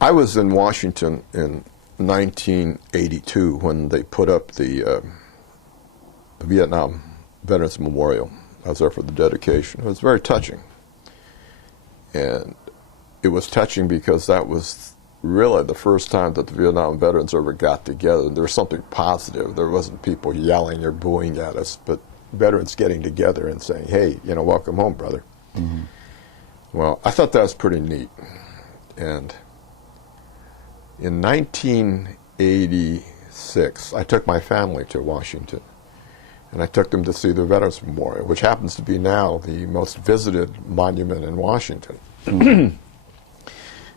I was in Washington in 1982 when they put up the Vietnam Veterans Memorial. I was there for the dedication. It was very touching. And it was touching because that was really the first time that the Vietnam veterans ever got together. There was something positive. There wasn't people yelling or booing at us, but veterans getting together and saying, hey, you know, welcome home, brother. Mm-hmm. Well, I thought that was pretty neat. And in 1986, I took my family to Washington, and I took them to see the Veterans Memorial, which happens to be now the most visited monument in Washington. Mm-hmm.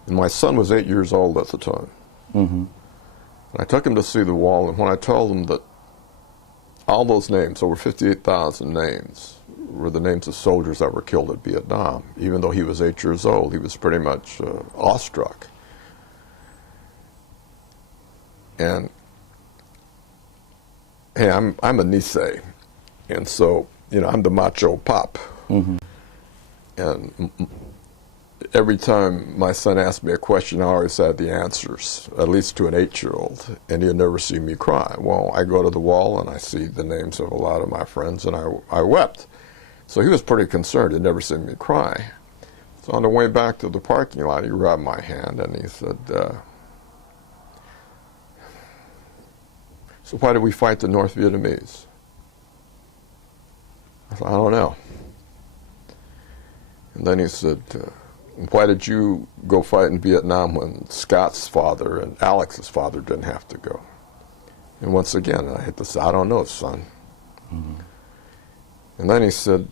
And my son was 8 years old at the time. Mm-hmm. And I took him to see the wall, and when I told him that all those names, over 58,000 names, were the names of soldiers that were killed at Vietnam, even though he was 8 years old, he was pretty much awestruck. And hey, I'm a Nisei, and so, you know, I'm the macho pop. Mm-hmm. And every time my son asked me a question, I always had the answers, at least to an 8-year-old, and he'd never see me cry. Well, I go to the wall and I see the names of a lot of my friends, and I wept. So he was pretty concerned. He'd never seen me cry. So on the way back to the parking lot, he grabbed my hand and he said, so why did we fight the North Vietnamese? I said, I don't know. And then he said, why did you go fight in Vietnam when Scott's father and Alex's father didn't have to go? And once again, I hit this, I don't know, son. Mm-hmm. And then he said,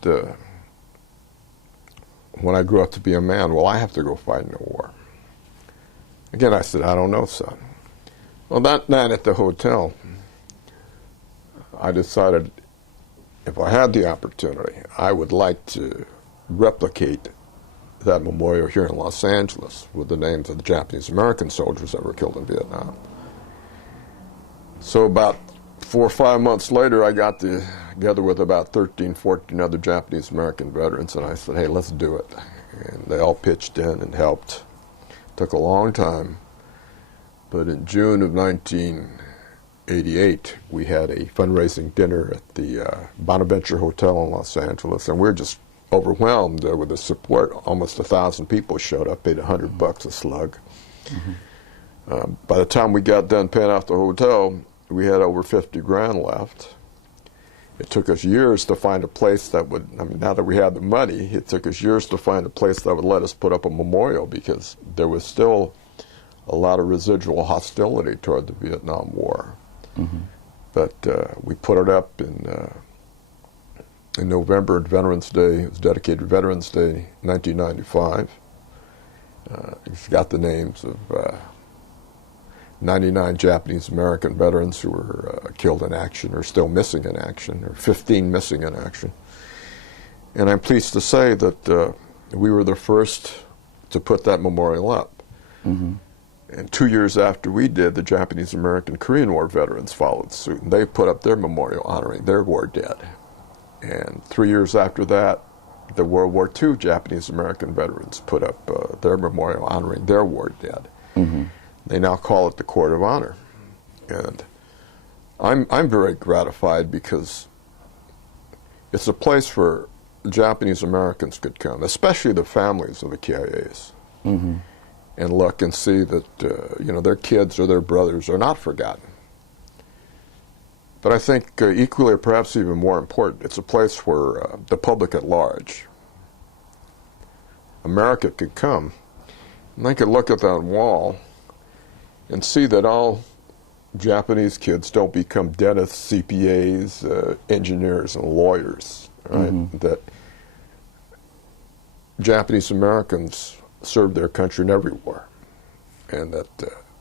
when I grew up to be a man, well, I have to go fight in a war. Again, I said, I don't know, son. Well, that night at the hotel, I decided if I had the opportunity, I would like to replicate that memorial here in Los Angeles with the names of the Japanese American soldiers that were killed in Vietnam. So about 4 or 5 months later, I got together with about 13, 14 other Japanese American veterans, and I said, hey, let's do it. And they all pitched in and helped. Took a long time, but in June of 1988, we had a fundraising dinner at the Bonaventure Hotel in Los Angeles, and we were just overwhelmed with the support. Almost 1,000 people showed up, paid $100 a slug. Mm-hmm. By the time we got done paying off the hotel, we had over 50 grand left. It took us years to find a place that would, I mean, now that we had the money, it took us years to find a place that would let us put up a memorial because there was still a lot of residual hostility toward the Vietnam War. Mm-hmm. But we put it up in November at Veterans Day. It was dedicated Veterans Day, 1995. It's got the names of 99 Japanese American veterans who were killed in action or still missing in action, or 15 missing in action. And I'm pleased to say that we were the first to put that memorial up. Mm-hmm. And 2 years after we did, the Japanese American Korean War veterans followed suit, and they put up their memorial honoring their war dead. And 3 years after that, the World War II Japanese American veterans put up their memorial honoring their war dead. Mm-hmm. They now call it the Court of Honor. And I'm very gratified because it's a place where Japanese Americans could come, especially the families of the KIAs, mm-hmm. and look and see that you know, their kids or their brothers are not forgotten. But I think equally or perhaps even more important, it's a place where the public at large, America, could come, and they could look at that wall and see that all Japanese kids don't become dentists, CPAs, engineers, and lawyers, right? Mm-hmm. That Japanese Americans served their country in every war, and that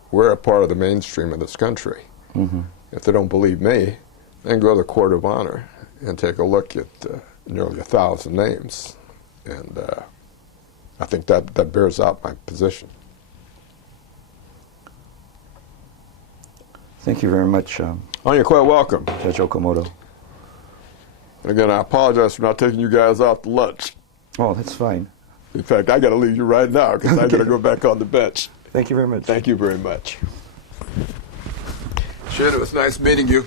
we're a part of the mainstream of this country. Mm-hmm. If they don't believe me, then go to the Court of Honor and take a look at nearly 1,000 names. And I think that bears out my position. Thank you very much. Oh, you're quite welcome. Judge Okamoto. And again, I apologize for not taking you guys out to lunch. Oh, that's fine. In fact, I got to leave you right now because I got to go back on the bench. Thank you very much. Thank you very much. Shin, it was nice meeting you.